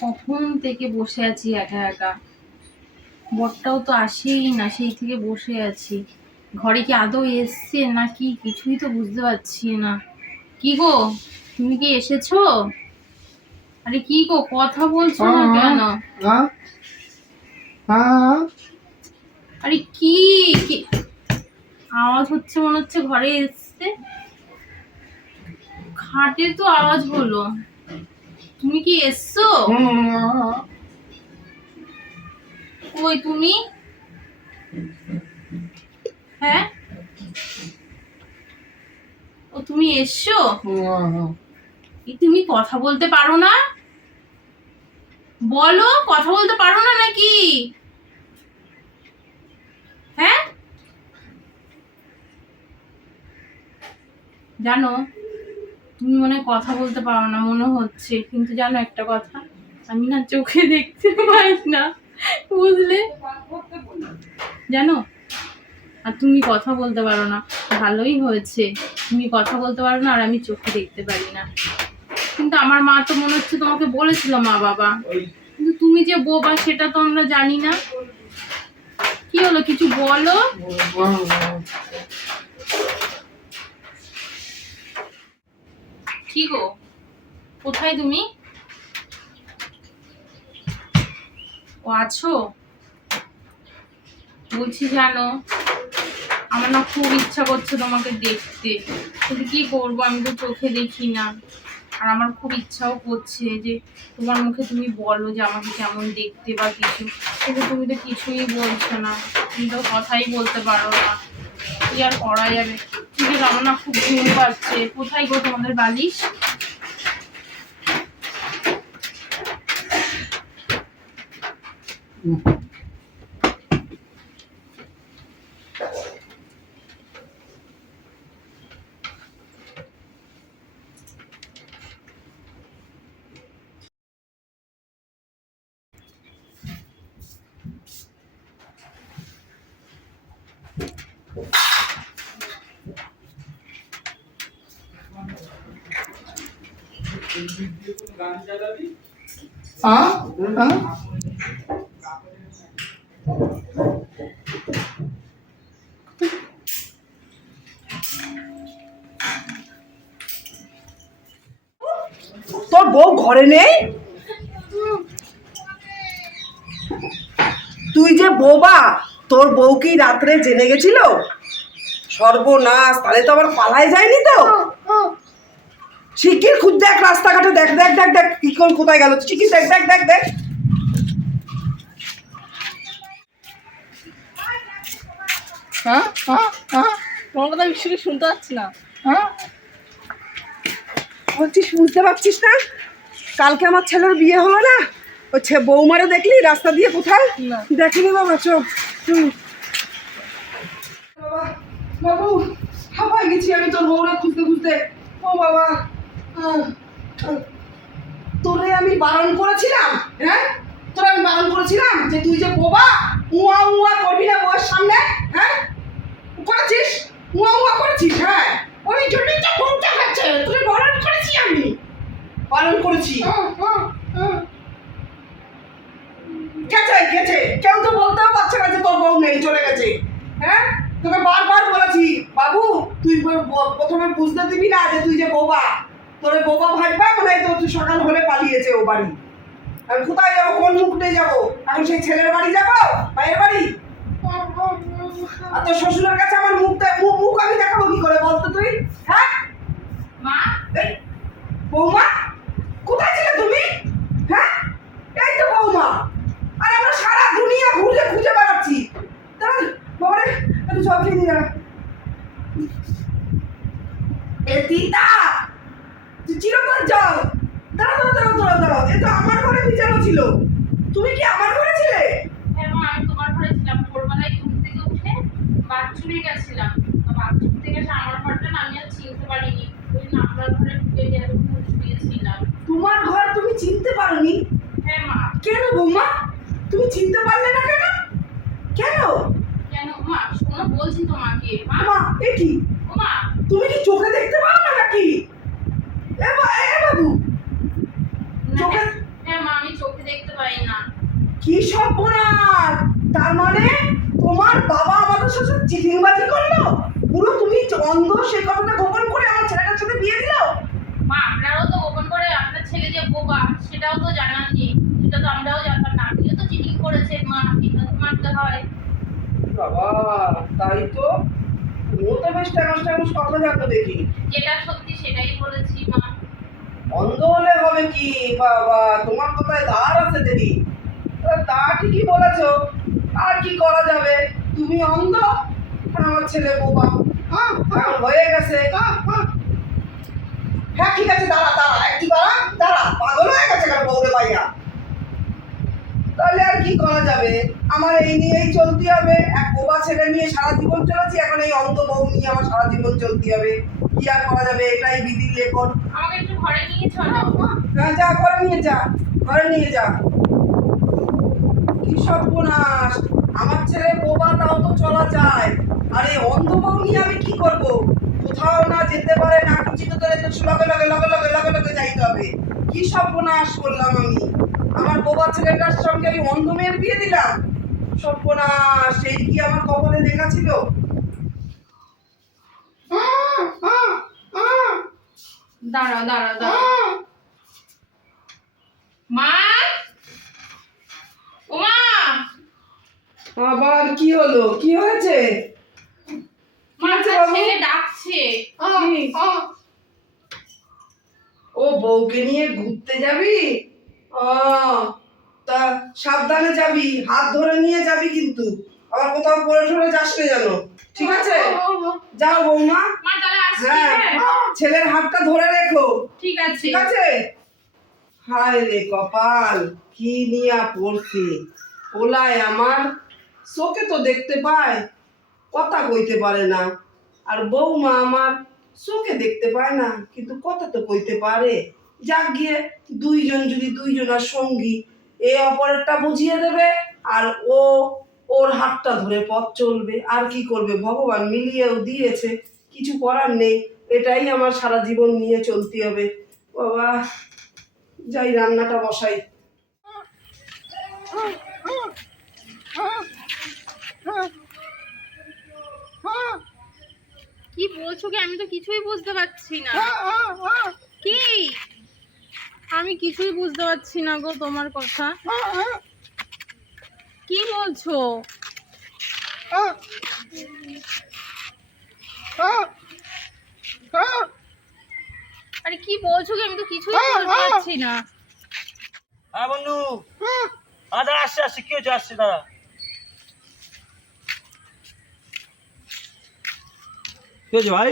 কখন থেকে বসে আছি একা একা? বরটাও তো আসেই না সেই থেকে বসে আছি। ঘরে কি আদৌ এসছে না কি কিছুই তো বুঝতে পারছি না। কি গো তুমি কি এসেছ? আরে কি গো কথা বলছো না কেন? হ্যাঁ হ্যাঁ। আরে কি কি? আওয়াজ হচ্ছে মনে হচ্ছে ঘরে এসছে। খাটে তো আওয়াজ হলো তুমি কি এসছো? কই তুমি? হ্যাঁ? ও, তুমি এসছো? তুমি কথা বলতে পারো না? বলো, কথা বলতে পারো না নাকি? হ্যাঁ? জানো তুমি মনে কথা বলতে পারো না, মনে হচ্ছে। কিন্তু জানো একটা কথা, আমি না চোখে দেখতে পাই না, বুঝলে? জানো? আর তুমি কথা বলতে পারো না, ভালোই হয়েছে। তুমি কথা বলতে পারো না, আর আমি চোখে দেখতে পারি না। কিন্তু আমার মা তো মনে হচ্ছে তোমাকে বলেছিল মা বাবা। কিন্তু তুমি যে বোবা, সেটা তো আমরা জানি না। কি হলো, কিছু বলো? কি গো? কোথায় তুমি? ও আছো? বলছি জানো, আমার না খুব ইচ্ছা করছে তোমাকে দেখতে। কিন্তু কি করব, আমি তো চোখে দেখি না। আর আমার খুব ইচ্ছাও করছে যে তোমার মুখে তুমি বলো যে আমাকে কেমন দেখতে বা কিছু। কিন্তু তুমি তো কিছুই বলছো না। তুমি তো কথাই বলতে পারো না। কি আর করা যাবে? আছে আমার না খুব ঘুম পাচ্ছে কোথায় গো তোমাদের বালিশ? হ্যাঁ হ্যাঁ তোর বউ ঘরে নেই? তুই যে বোবা তোর বউ কি রাত্রে জেনে গেছিল? সর্বনাশ তাহলে তো আবার পালায় যায়নি তো? শিগগির খুঁজ দেখ রাস্তাঘাটে দেখ দেখ দেখ দেখ কি কোন কোথায় গেল। শিগগির দেখ দেখ দেখ দেখ। হ্যাঁ হ্যাঁ হ্যাঁ তোমার কথা শুনতে পাচ্ছি না। হ্যাঁ? বলছিস বুঝতে পারছিস না? কালকে আমার ছেলের বিয়ে হলো না? ওই ছে বৌমারে দেখলি? রাস্তা দিয়ে কোথায়। দেখিনি বাবা চো। হুম। বাবা বাবু হাঁপাই গেছি আমি তোর বউরে খুঁজতে খুঁজতে। ও বাবা। তোরে আমি বারণ করেছিলাম হ্যাঁ? তোরে আমি বারণ করেছিলাম যে তুই যে বোবা উয়া উয়া করবি না বউয়ের সামনে হ্যাঁ? করেছিস? উয়া উয়া করেছিস হ্যাঁ? ওই জন্যই তো বউটা খাচ্ছে তোরে বারণ করেছি আমি। বারণ করেছি। গেছে গেছে। কেউ তো বলতেও পারছে না যে তোর বউ নেই চলে গেছে। হ্যাঁ? তোকে বারবার বলেছি বাবু তুই প্রথমে বুঝতে দিবি না যে তুই যে বোবা। তোরে বোবা ভাববা মনে হয় তো তুই সকাল হলে পালিয়েছে ও বাড়ি। আমি কোথায় যাব? কোন মুখটে যাব? এখন সেই ছেলের বাড়ি যাব? ভাইয়ের বাড়ি? আর তোর শ্বশুরের কাছে আমার মুখ মুখ মুখ আমি দেখাবো কি করে বলতো তুই? হ্যাঁ? মা? বৌমা কোথায় ছিলে তুমি হ্যাঁ এই তো বৌমা আর আমরা সারা দুনিয়া ঘুরে বেড়াচ্ছি দাঁড়া বাবারে একটু জল খেয়ে নিয়ে দাঁড়া। এ দিদা তুই চিরকাল জল। দাঁড়া দাঁড়া দাঁড়া দাঁড়া দাঁড়া এ তো আমার ঘরে বিছানো ছিল। তুমি কি আমার ঘরে ছিলে? হ্যাঁ মা আমি তোমার ঘরে ছিলাম। ভোরবেলায় ঘুম থেকে উঠে বাথরুমে গেছিলাম। তো বাথরুম থেকে এসে আমার ঘরটা আমি আর চিনতে পারিনি। ওই জন্য আপনার ঘরে ঢুকে গিয়ে তোমার ঘর তুমি চিনতে পারোনি? হ্যাঁ মা। কেন বৌমা? তুমি চিনতে পারলে না কেন কেন মা শোনো বলছি তোমাকে মা? এ কি? মা তুমি কি চোখে দেখতে পাও না নাকি? এ বা- এ বাবু। না, চোখে হ্যাঁ মা আমি চোখে কি সর্বনাশ! তার মানে তোমার বাবা আমাদের সাথে চিটিংবাজি করল? পুরো তুমি অন্ধ সে কথাটা গোপন করে আমার ছেলেটার সাথে বিয়ে দিলো? মা আপনারাও তো গোপন করে আপনার ছেলে যে বোবা সেটাও তো জানাননি সেটা তো আমরাও জানতাম না। আপনিও তো চিটিং করেছেন মা এটা তো মানতে হয়। বাবা তাই তো? ও তো বেশ ট্যাঙ্গস ট্যাঙ্গস কথা জানতো দেখি। যেটা সত্যি সেটাই বলেছি মা। অন্ধ হলে হবে কি? বাবা তোমার কথায় ধার আছে দেখি। তা ঠিকই বলেছ। আর কি করা যাবে? তুমি অন্ধ? আমার ছেলে বোবা। হ্যাঁ এখন হয়ে গেছে। হ্যাঁ ঠিক আছে দাঁড়া দাঁড়া একটু দাঁড়া দাঁড়া পাগল হয়ে গেছে কেন বউরে পাইয়া? তাহলে আর কি করা যাবে? আমার এই নিয়েই চলতে হবে। এক বোবা ছেলে নিয়ে সারা জীবন চলেছি এখন এই অন্ধ বউ নিয়ে আমার সারা জীবন চলতে হবে। কি আর করা যাবে? এটাই বিধির লেখন। আমাকে একটু ঘরে নিয়ে চলো। হ্যাঁ যা ঘরে নিয়ে যা ঘরে নিয়ে যা। কি সর্বনাশ। আমার ছেলে বোবা তাও তো চলা যায়। আর এই অন্ধ বউ নিয়ে আমি কি করব? কোথাও না যেতে পারে না কিছু তো তো লগে লগে লগে লগে লগে লগে যাইতে হবে। কি সর্বনাশ করলাম আমি। আমার বোবা ছেলেটার সঙ্গে আমি অন্ধ মেয়ের বিয়ে দিলাম। সর্বনাশ সেই কি আমার কপালে লেখা ছিল? দাঁড়াও মা! ও আবার কি হলো? কি হয়েছে? ছেলে ডাকছে। ও বউকে নিয়ে ঘুরতে যাবি? ও তা সাবধানে যাবি হাত ধরে নিয়ে যাবি কিন্তু। আবার কোথাও পড়ে টরে যাস না যেন। ঠিক আছে? যাও বৌমা। হ্যাঁ। হ্যাঁ। ছেলের হাতটা ধরে রেখো। ঠিক আছে। ঠিক আছে? হায় রে কপাল কি নিয়া পড়ছে। ওলায় আমার চোখে তো দেখতে পায় কথা কইতে পারে না। আর বৌমা আমার চোখে দেখতে পায় না কিন্তু কথা তো কইতে পারে। যাক গিয়ে দুইজন যদি দুইজনের সঙ্গী এ অপরেরটা বুঝিয়ে দেবে আর ও ওর হাতটা ধরে পথ চলবে। আর কি করবে? ভগবান মিলিয়েও দিয়েছে। কিছু করার নেই। এটাই আমার সারা জীবন নিয়ে চলতে হবে। বাবা যাই রান্নাটা বসাই। কি বলছো কি? আমি তো কিছুই বুঝতে পারছি না। কি? আমি কিছুই বুঝতে পারছি না গো তোমার কথা। কি বলছো? আরে কি বলছো কি আমি তো কিছুই বুঝতে পারছি না। হ্যাঁ বন্ধু। হ্যাঁ দাঁড়া, আসছে আসছে, কি হয়েছে? আসছে, দাঁড়া। কি হয়েছে ভাই?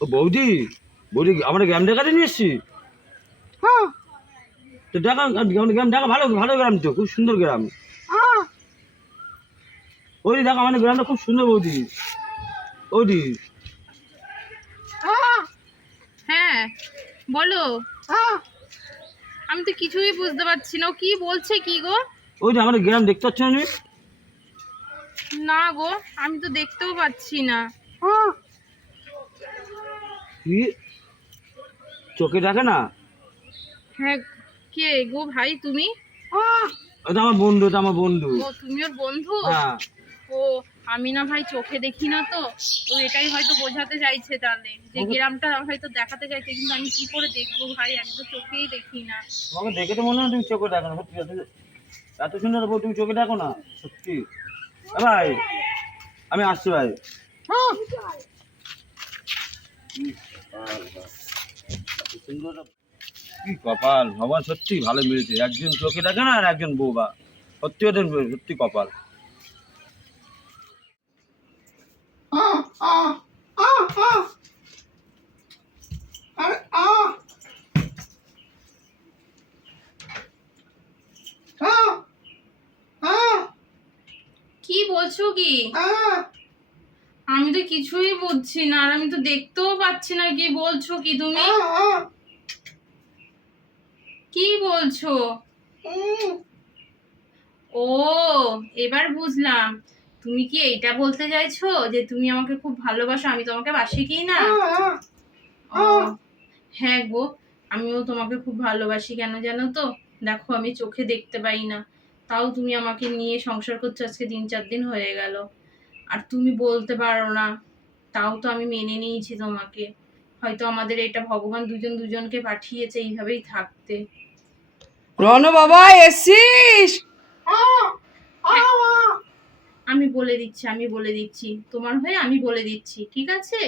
ও বৌদি বৌদি আমরা গ্রাম দেখাতে নিয়ে এসছি। তো দেখা গ্রাম দেখা ভালো ভালো গ্রাম তো খুব সুন্দর গ্রাম। বৌদি দেখো আমাদের গ্রামটা খুব সুন্দর বৌদি। বৌদি। হ্যাঁ। বলো। আমি তো কিছুই বুঝতে পারছি না ও কি বলছে কি গো? ওই যে আমাদের গ্রাম দেখতে পাচ্ছ না না গো আমি তো দেখতেও পাচ্ছি না। কি? চোখে দেখে না? হ্যাঁ কে গো ভাই তুমি? ওটা আমার বন্ধু ওটা আমার বন্ধু। ও তুমি ওর বন্ধু? হ্যাঁ। ও আমি না ভাই চোখে দেখি না তো। ও এটাই হয়তো বোঝাতে চাইছে তাহলে। যে গ্রামটা হয়তো দেখাতে চাইছে কিন্তু আমি কি করে দেখব ভাই? আমি তো চোখেই দেখি না। তোমাকে দেখে তো মনে হয় তুমি চোখে দেখো না সত্যি এত- সুন্দর বউ তুমি চোখে দেখো না সত্যি। ভাই আমি আসছি ভাই। কি কপাল? ভগবান সত্যি ভালো মিলেছে একজন চোখে দেখে না আর একজন বৌবা সত্যি ওদের সত্যি কপাল। কি বলছো কি? আমি তো কিছুই বুঝছি না, আর আমি তো দেখতেও পাচ্ছি না কি বলছো কি তুমি। কি বলছো? ও, এবার বুঝলাম। তুমি কি এইটা বলতে চাইছো যে তুমি আমাকে খুব ভালোবাসো, আমি তোমাকে বাসি কি না? হ্যাঁ গো, আমিও তোমাকে খুব ভালোবাসি কেন জানো তো? দেখো আমি চোখে দেখতে পাই না। তাও তুমি আমাকে নিয়ে সংসার করছ, আজকে তিন চার দিন হয়ে গেল। আর তুমি বলতে পারো না। তাও তো আমি মেনে নিয়েছি তোমাকে। হয়তো আমাদের এটা ভগবান দুজন দুজনকে পাঠিয়েছে এইভাবেই থাকতে। রণ বাবা, এসছিস? আমি বলে দিচ্ছি, আমি বলে দিচ্ছি। তোমার হয়ে আমি বলে দিচ্ছি, ঠিক আছে?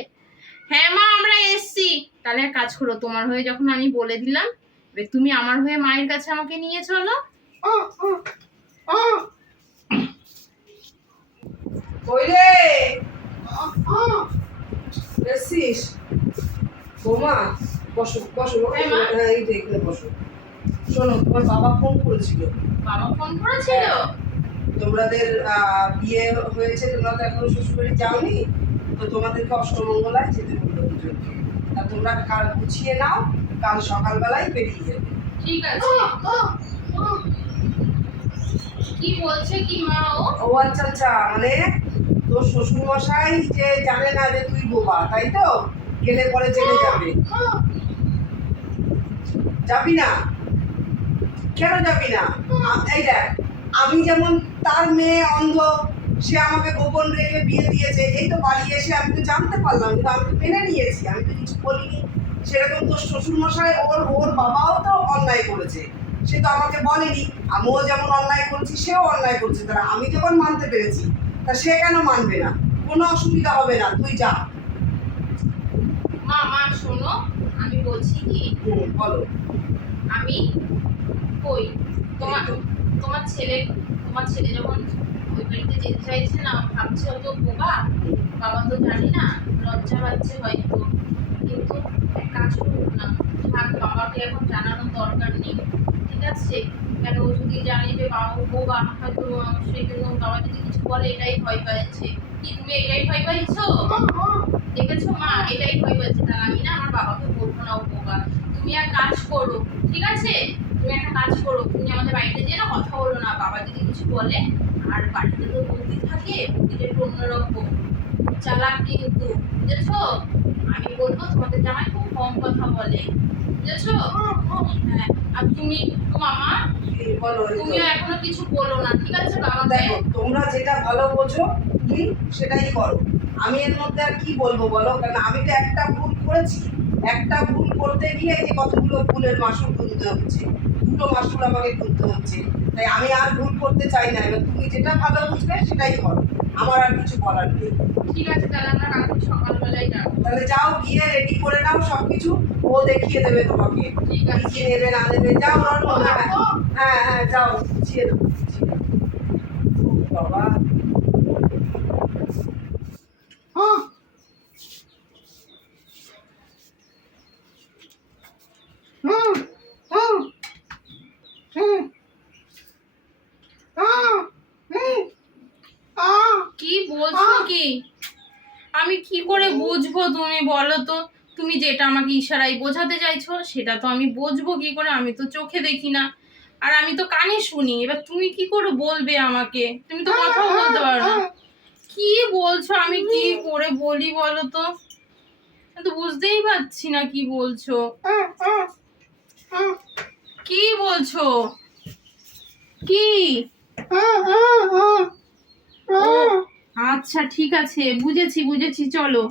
হ্যাঁ মা, আমরা এসছি। তাহলে কাজ করো, তোমার হয়ে যখন আমি বলে দিলাম তুমি আমার হয়ে মায়ের কাছে আমাকে নিয়ে চলো। কইলে এসছিস? বৌমা বসো বসো হ্যাঁ, হ্যাঁ এই এখানে বসো। শোনো তোমার বাবা ফোন করেছিল। বাবা ফোন করেছিল? তোমাদের বিয়ে হয়েছে তোমরা তো এখনও শ্বশুরবাড়ি যাওনি। তো তোমাদেরকে অষ্টমঙ্গলায় যেতে বলল দুজনকে তা তোমরা কাল গুছিয়ে নাও কাল সকালবেলায় বেরিয়ে যাবে। ঠিক আছে। কি বলছে কি মা ও? ও আচ্ছা আচ্ছা মানে তোর শ্বশুর মশাই যে জানে না যে তুই বোবা তাই তো? গেলে পরে যাবে। যাবি না? কেন যাবি না? এই দেখ, আমি যেমন তার মেয়ে অন্ধ, সে আমাকে গোপন রেখে বিয়ে দিয়েছে, এই তো বাড়ি এসে আমি তো জানতে পারলাম, কিন্তু আমি তো মেনে নিয়েছি, আমি তো কিছু বলিনি। সেরকম তোর শ্বশুর মশাই ওর ওর বাবাও তো অন্যায় করেছে। সে তো আমাকে বলেনি, আমিও যেমন অন্যায় করছি, সেও অন্যায় করছে। তারা, আমি যখন মানতে পেরেছি তা সে কেন মানবে না? কোনো অসুবিধা হবে না তুই যা। মা মা শোনো আমি বলছি কি? বলো। আমি কই? তোমার তোমার ছেলে তোমার ছেলে যখন ওই বাড়িতে যেতে চাইছে না ভাবছে ও তো বোবা। বাবা তো জানি না লজ্জা পাচ্ছে হয়তো। কিন্তু এক কাজ করুন না। থাক বাবাকে এখন জানানোর দরকার নেই। ঠিক আছে? কেন ও যদি জানে যে বাবা বোবা হয়তো সেই জন্য বাবা যদি কিছু বলে, এটাই ভয় পাচ্ছে। কি তুমি এটাই ভয় পাইছো? দেখেছ, মা? এটাই ভয় পাচ্ছে। তাহলে আমি না আমার বাবাকে বলব না, ও বোবা তুমি এক কাজ করো, ঠিক আছে? তুমি একটা কাজ করো, তুমি আমাদের বাড়িতে যেয়ে না কথা বলো না, বাবা যদি কিছু বলে, আর বাড়িতে তো বৌদি থাকে বৌদিটা একটু অন্যরকম। চালাক কিন্তু, বুঝেছ? আমি বলব, তোমাদের জামাই খুব কম কথা বলে, বুঝেছ? হ্যাঁ আর তুমি মামা বলো তুমিও এখনও কিছু বলো না ঠিক আছে বাবাকে দেখো তোমরা যেটা ভালো বোঝো তুমি সেটাই করো। আমি এর মধ্যে আর কি বলব বলো? কারণ আমি তো একটা ভুল করেছি। একটা ভুল করতে গিয়ে যে কতগুলো ভুলের মাসুল গুনতে হচ্ছে দুটো মাসুল আমাকে গুনতে হচ্ছে। তাই আমি আর ভুল করতে চাই না। এবার তুমি যেটা ভালো বুঝবে সেটাই করো। আমার আর কিছু বলার নেই। ঠিক আছে তাহলে আমরা কালকে সকালবেলায় যাব। তাহলে যাও গিয়ে রেডি করে নাও সব কিছু ও দেখিয়ে দেবে তোমাকে। ঠিক আছে। নেবে না নেবে যাও রণ হ্যাঁ হ্যাঁ হ্যাঁ যাও গুছিয়ে দেবো বাবা। কি বলছো কি? আমি কি করে বুঝব তুমি বলো তো? তুমি যেটা আমাকে ইশারায় বোঝাতে চাইছো সেটা তো আমি বুঝব কি করে? আমি তো চোখে দেখি না। আর আমি তো কানে শুনি। এবার তুমি কি করে বলবে আমাকে? তুমি তো কথাও বলতে পারো না। কি বলছো? আমি কি করে বলি বলো তো? তো বুঝতেই পারছি না কি বলছো। কি বলছো? কি? আচ্ছা ঠিক আছে। বুঝেছি বুঝেছি। চলো।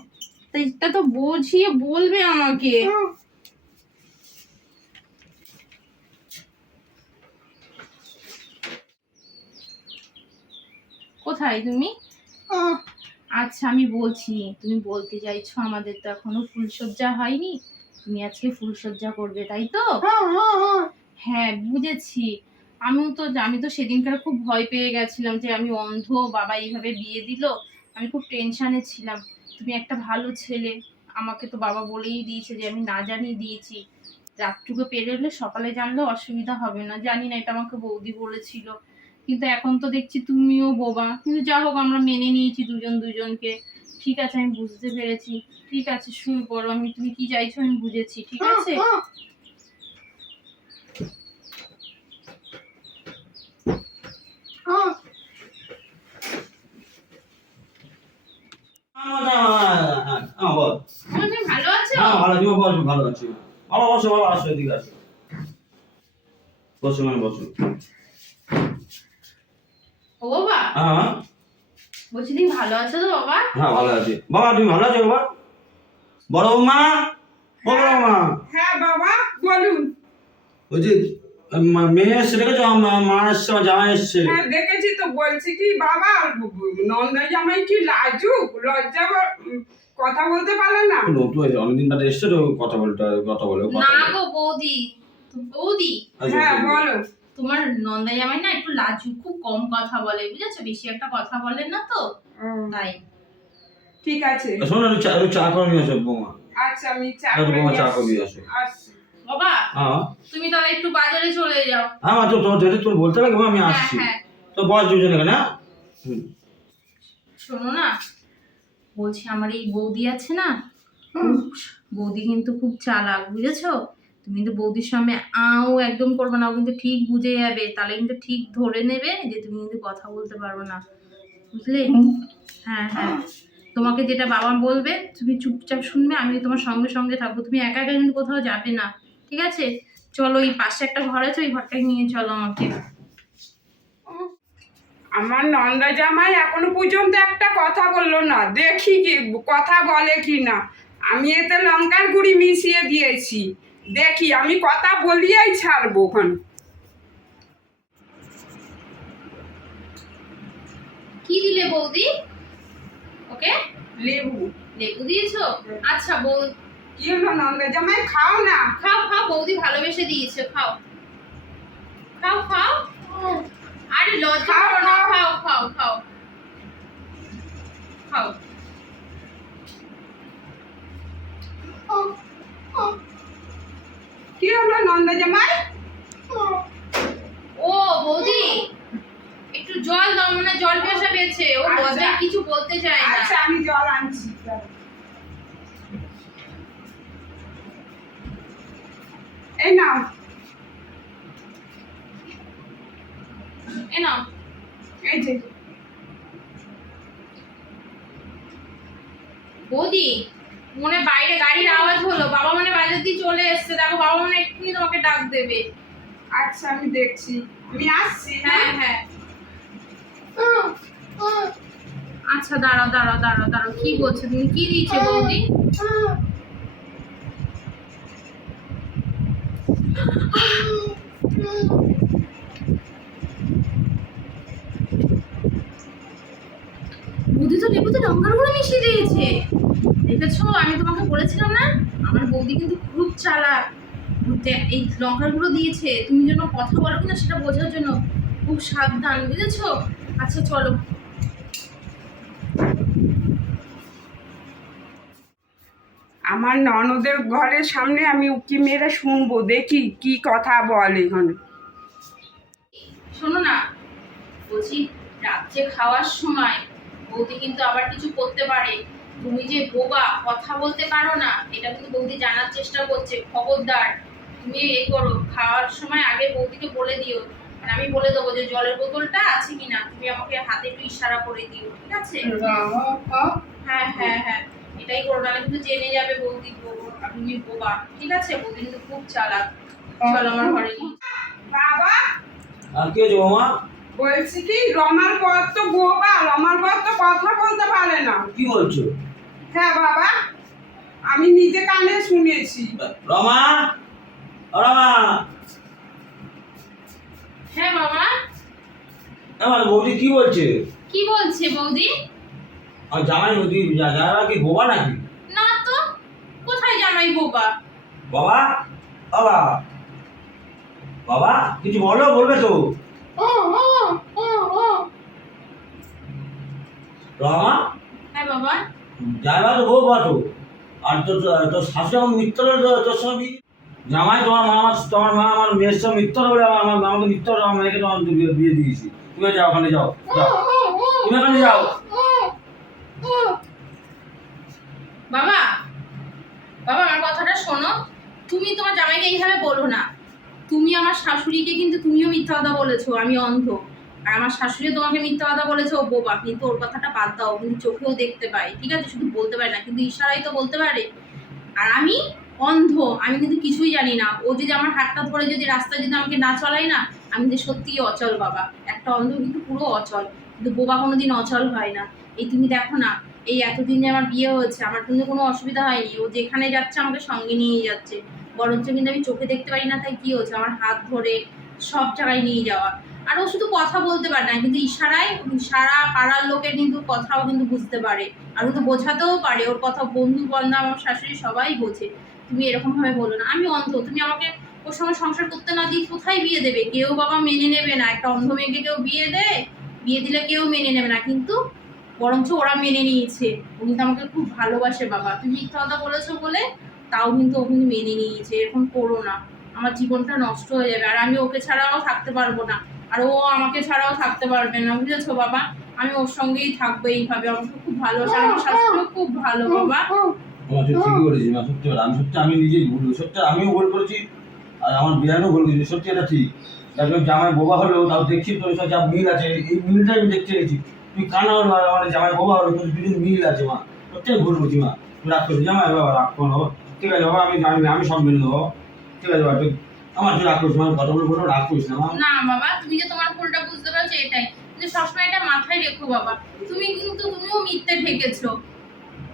তাই তা তো বুঝিয়ে বলবে আমাকে। কোথায় তুমি? আচ্ছা আমি বলছি তুমি বলতে চাইছো আমাদের তো এখনও ফুলসজ্জা হয়নি। তুমি আজকে ফুলসজ্জা করবে তাই তো? হ্যাঁ বুঝেছি। আমিও তো আমি তো সেদিনকার খুব ভয় পেয়ে গেছিলাম যে আমি অন্ধ বাবা এইভাবে বিয়ে দিল। আমি খুব টেনশানে ছিলাম। তুমি একটা ভালো ছেলে আমাকে তো বাবা বলেই দিয়েছে যে আমি না জানিয়ে দিয়েছি। রাতটুকু পেরোলে সকালে জানলে অসুবিধা হবে না। জানি না এটা আমাকে বৌদি বলেছিল। কিন্তু এখন তো দেখছি তুমিও বোবা কিন্তু যা হোক আমরা মেনে নিয়েছি দুজন দুজনকে ঠিক আছে আমি বুঝতে পেরেছি ঠিক আছে শুরু করো আমি তুমি কি চাইছো আমি বুঝেছি ঠিক আছে হ্যাঁ, হ্যাঁ, ভালো আছো হ্যাঁ ভালো আছি ভালো আছি বাবা বসো বাবা আসো এদিকে আসো বসো মানে বসো ও বাবা হ্যাঁ বলছি তুমি ভালো আছো তো বাবা? হ্যাঁ ভালো আছি। বাবা তুমি ভালো আছো বাবা? বড় ও বড় বৌমা? হ্যাঁ বাবা বলুন। মা- মেয়ে এসছে দেখেছ? মা- মা এসছে আমার জামাই এসছে। হ্যাঁ দেখেছি তো বলছি কি বাবা নন্দা জামাই কি লাজুক? লজ্জা কথা বলতে পারে না? নতুন অনেকদিন বাদে এসছে তো কথা বলতে কথা বলে কথা না গো বৌদি। বৌদি? আচ্ছা, হ্যাঁ। বলো। তোমার নন্দা জামাই না একটু লাজুক খুব কম কথা বলে বুঝেছ? বেশি একটা কথা বলেন না তো। তাই। ঠিক আছে। শোনো একটু চা চা করে নিয়ে বৌমা। আচ্ছা আমি চা করে নিয়ে চা করে নিয়ে আসো। বাবা হ্যাঁ। তুমি তাহলে একটু বাজারে চলে যাও। হ্যাঁ মা, তো তোমার যেটা তুমি বলতে আমি হ্যাঁ আসছি। হ্যাঁ। তো বস দুজন এখানে হ্যাঁ? শোনো না বলছি আমার এই বৌদি আছে না বৌদি কিন্তু খুব চালাক বুঝেছ? তুমি কিন্তু বৌদির সামনে আও একদম করবে না ও কিন্তু ঠিক বুঝে যাবে। তাহলে কিন্তু ঠিক ধরে নেবে যে তুমি কিন্তু কথা বলতে পারবে না। বুঝলে? হ্যাঁ হ্যাঁ। তোমাকে যেটা বাবা বলবে তুমি চুপচাপ শুনবে আমি তোমার সঙ্গে সঙ্গে থাকব। তুমি একা একা কিন্তু কোথাও যাবে না ঠিক আছে? চলো এই পাশে একটা ঘর আছে ওই ঘরটাকে নিয়ে চলো আমাকে। আমার নন্দা জামাই এখনও পর্যন্ত একটা কথা বলল না দেখি কি কথা বলে কি না আমি এতে লঙ্কার গুঁড়ি মিশিয়ে দিয়েছি। দেখি আমি কথা বলিয়েই ছাড়বো ওখানে কি দিলে বৌদি? ওকে? লেবু। লেবু দিয়েছ? আচ্ছা বৌ কি হলো নন্দা জামাই? খাও না। খাও খাও বৌদি ভালোবেসে দিয়েছে খাও। খাও খাও। আরে লজ্জা খাও, করো না খাও। খাও খাও খাও। খাও। কি হলো নন্দা জামাই? ও বৌদি একটু জল দাও মানে জল পেশা পেয়েছে। ও আচ্ছা। লজ্জায় কিছু বলতে চায় না। আচ্ছা আমি জল আনছি। এই নাও। এ নাও। এই যে। বৌদি মনে বাইরে গাড়ির আওয়াজ হলো। বাবা মনে দিয়ে চলে এসছে দেখো বাবা মনে হয় এক্ষুনি তোমাকে ডাক দেবে। আচ্ছা আমি দেখছি। আমি আসছি হ্যাঁ? হ্যাঁ আচ্ছা দাঁড়াও দাঁড়াও দাঁড়াও দাঁড়াও। কি বলছো? তুমি কি দিয়েছে বৌদি? বৌদি তো লেবুতে লঙ্কার গুঁড়ো মিশিয়ে দিয়েছে। দেখেছ? আমি তোমাকে বলেছিলাম না? আমার বৌদি কিন্তু খুব চালাক। এই লঙ্কার গুঁড়ো দিয়েছে। তুমি যেন কথা বলো কিনা সেটা বোঝার জন্য খুব সাবধান বুঝেছ? আচ্ছা চলো। আমার ননদের ঘরের সামনে আমি উকি মেরে শুনব। দেখি কি কথা বলে এখানে। শোনো না বলছি রাত্রে খাওয়ার সময় বৌদি কিন্তু আবার কিছু করতে পারে। তুমি যে বোবা কথা বলতে পারো না এটা কিন্তু বৌদি জানার চেষ্টা করছে খবরদার। তুমি এ করো খাওয়ার সময় আগে বৌদিকে বলে দিও। আর আমি বলে দেবো যে জলের বোতলটা আছে কিনা তুমি আমাকে হাতে একটু ইশারা করে দিও ঠিক আছে? হ্যাঁ হ্যাঁ হ্যাঁ এটাই করো নাহলে কিন্তু জেনে যাবে বৌদি তুমি বোবা। ঠিক আছে? বৌদি কিন্তু খুব চালাক। চলো আমার ঘরে বাবা আর কি হয়েছে বলছি কি রমার পর তো বোবা রমার পর তো কথা বলতে পারে না। কি বলছো? হ্যাঁ বাবা আমি নিজে কানে শুনেছি। রমা রমা। হ্যাঁ বাবা। আমার বৌদি কি বলছে? কি বলছে বৌদি? আর জামাই নদী যারা কি বোবা নাকি? না তো কোথায় জামাই বোবা? বাবা বাবা বাবা কিছু বলো বলবে তো। রমা? হ্যাঁ বাবা। জামাই তো বউ তো আর তোর তোর শাশু আমার মিত্র তোর সঙ্গে জামাই তোমার মা তোমার মা আমার মেয়ের সঙ্গে মিত্র বলে আমার আমার- মিত্র আমার মেয়েকে তোমার বিয়ে বিয়ে দিয়েছি। তুমি যাও ওখানে যাও। যাও। তুমি ওখানে যাও। বাবা বাবা আমার কথাটা শোনো। তুমি তোমার জামাইকে এইভাবে বলো না। তুমি আমার শাশুড়িকে কিন্তু তুমিও মিথ্যা কথা বলেছ, আমি অন্ধ। আর আমার শাশুড়ি তোমাকে মিথ্যা কথা বলেছে, ও বোবা। কিন্তু ওর কথাটা বাদ দাও, কিন্তু চোখেও দেখতে পাই ঠিক আছে? শুধু বলতে পারে না, কিন্তু ইশারাই তো বলতে পারে। আর আমি অন্ধ, আমি কিন্তু কিছুই জানি না। ও যদি আমার হাতটা ধরে যদি রাস্তায় যদি আমাকে না চলাই না, আমি যে সত্যিই অচল বাবা। একটা অন্ধ কিন্তু পুরো অচল, কিন্তু বোবা কোনোদিন অচল হয় না। এই তুমি দেখো না, এই এতদিন যে আমার বিয়ে হয়েছে, আমার কিন্তু কোনো অসুবিধা হয়নি। ও যেখানে যাচ্ছে আমাকে সঙ্গে নিয়ে যাচ্ছে। বরঞ্চ কিন্তু আমি চোখে দেখতে পারি না, তাই কি হচ্ছে? আমার হাত ধরে সব জায়গায় নিয়ে যাওয়া। আর ও শুধু কথা বলতে পারে না, কিন্তু ইশারায়, সারা পাড়ার লোকের কিন্তু কথাও কিন্তু বুঝতে পারে। আর ও তো বোঝাতেও পারে, ওর কথা বন্ধু বান্ধব আমার শাশুড়ি সবাই বোঝে। তুমি এরকম ভাবে বলো না, আমি অন্ধ, তুমি আমাকে ওর সঙ্গে সংসার করতে না দিয়ে কোথায় বিয়ে দেবে? কেউ বাবা মেনে নেবে না, একটা অন্ধ মেয়েকে কেউ বিয়ে দেয় বিয়ে দিলে কেউ মেনে নেবে না, কিন্তু বরঞ্চ ওরা মেনে নিয়েছে। ও কিন্তু আমাকে খুব ভালোবাসে বাবা। তুমি মিথ্যা কথা বলেছ বলে তাও কিন্তু ও কিন্তু মেনে নিয়েছে, এরকম করো না। আমার জীবনটা নষ্ট হয়ে যাবে, আর আমি ওকে ছাড়াও থাকতে পারব না। আর ও আমাকে ছাড়াও থাকতে পারবে না, বুঝেছ বাবা? আমি ওর সঙ্গেই থাকব এইভাবে। আমাকে খুব আর আমার খুব ভালো, বাবা। ভুল আমিও ভুল করেছি, আর আমার ভুল সত্যি জামাই বোবা হলেও তাও দেখছি তোর মিল আছে, এই আমি তুই হলো জামাই হলো মিল আছে, মা। ভুল মা। বাবা রাগ ঠিক আছে, বাবা, আমি আমি আমি সব মেনে নেব। ঠিক আছে, বাবা আমার তুই রাগ করিস আমার কথাগুলো বলো রাগ করিস না না, বাবা, তুমি যে তোমার ভুলটা বুঝতে পারছ, এটাই। কিন্তু সবসময় এটা মাথায় রেখো, বাবা। তুমি কিন্তু, তুমিও মিথ্যে ঠেকেছো।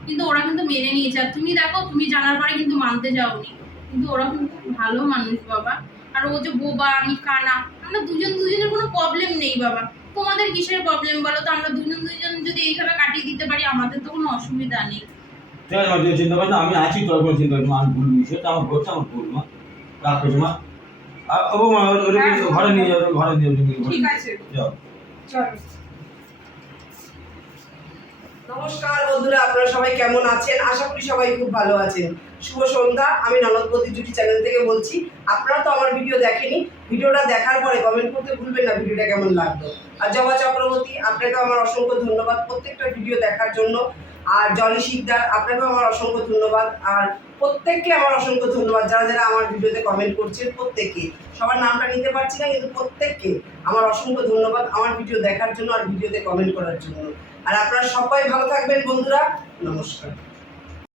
কিন্তু ওরা কিন্তু মেনে নিয়েছে। আর তুমি দেখো, তুমি জানার পরে কিন্তু মানতে যাওনি। কিন্তু ওরা কিন্তু খুব ভালো মানুষ, বাবা। আর ও যে বোবা, আমি কানা, আমরা দুজন দুজনের কোনো প্রবলেম নেই, বাবা। তোমাদের কিসের প্রবলেম বলো তো? আমরা দুজন দুজন যদি এইভাবে কাটিয়ে দিতে পারি, আমাদের তো কোনো অসুবিধা নেই। চিন্তা করিস না আমি আছি তোর কোনো চিন্তা করিস না আমি ভুল বুঝছি সেটা আমার আমার ভুল মা। মা। ও মা ওর ঘরে নিয়ে যাও ঘরে নিয়ে যাও ঠিক আছে। যাও। চলো। নমস্কার বন্ধুরা আপনারা সবাই কেমন আছেন? আশা করি সবাই খুব ভালো আছেন। শুভ সন্ধ্যা আমি ননদপতি জুটি চ্যানেল থেকে বলছি আপনারা তো আমার ভিডিও দেখেনি। ভিডিওটা দেখার পরে কমেন্ট করতে ভুলবেন না ভিডিওটা কেমন লাগল। আর জবা চক্রবর্তী আপনাকে আমার অসংখ্য ধন্যবাদ প্রত্যেকটা ভিডিও দেখার জন্য। আর জলি শিকদার, আপনাকেও আমার অসংখ্য ধন্যবাদ। আর প্রত্যেককে আমার অসংখ্য ধন্যবাদ, যারা যারা আমার ভিডিওতে কমেন্ট করছেন, প্রত্যেককে। সবার নামটা নিতে পারছি না, কিন্তু প্রত্যেককে আমার অসংখ্য ধন্যবাদ আমার ভিডিও দেখার জন্য আর ভিডিওতে কমেন্ট করার জন্য। আর আপনারা সবাই ভালো থাকবেন, বন্ধুরা। নমস্কার।